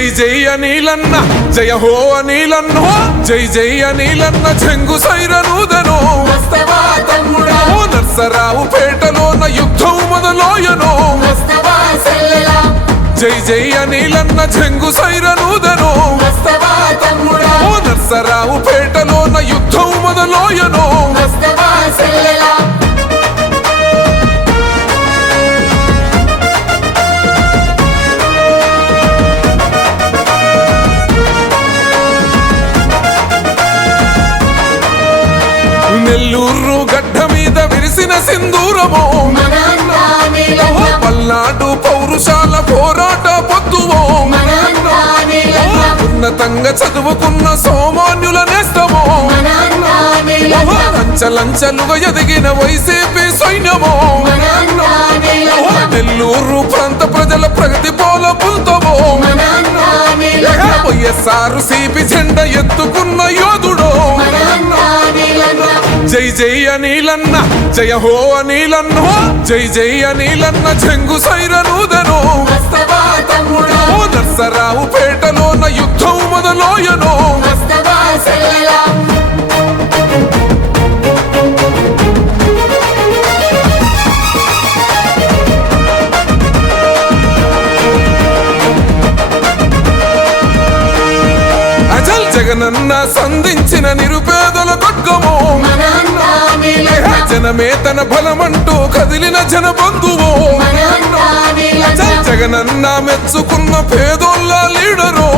జై జై అనిలన్న జయ హో అనిలన్నో జై జై అనిలన్న చెంగు సైరనూదనో ఓ నర్సరావు పేటలోన యుద్ధం మొదలోయనో జై జై అనిలన్న చెంగు సైరనూదనో ఓ నర్సరావు పేటలోన యుద్ధం మొదలోయనో నెల్లూరు గడ్డ మీద విరిసిన సింధూరమో పల్నాడు పౌరుషాల పోరాట పొద్దువో ఉన్నతంగా చదువుకున్న సామాన్యుల నేస్తమో లంచలుగా ఎదిగిన వైసీపీ సైన్యమో నెల్లూరు ప్రాంత ప్రజల ప్రగతి పోల పుల్తమో వైఎస్ఆర్ సిపి జెండా ఎత్తుకున్న యోధుడో జై జై అనిలన్న జయ హో అనిలన్నో జై జై అనిలన్న చెంగు సైరనూదనో ఓ నర్సరావు పేటలోన యుద్ధం మొదలోయనో అజల్ జగనన్న సంధించిన నిరుపేదల ఖడ్గమో జనమే తన బలమంటూ కదిలిన జన బంధువో జగనన్న మెచ్చుకున్న పేదోళ్ళ లీడరో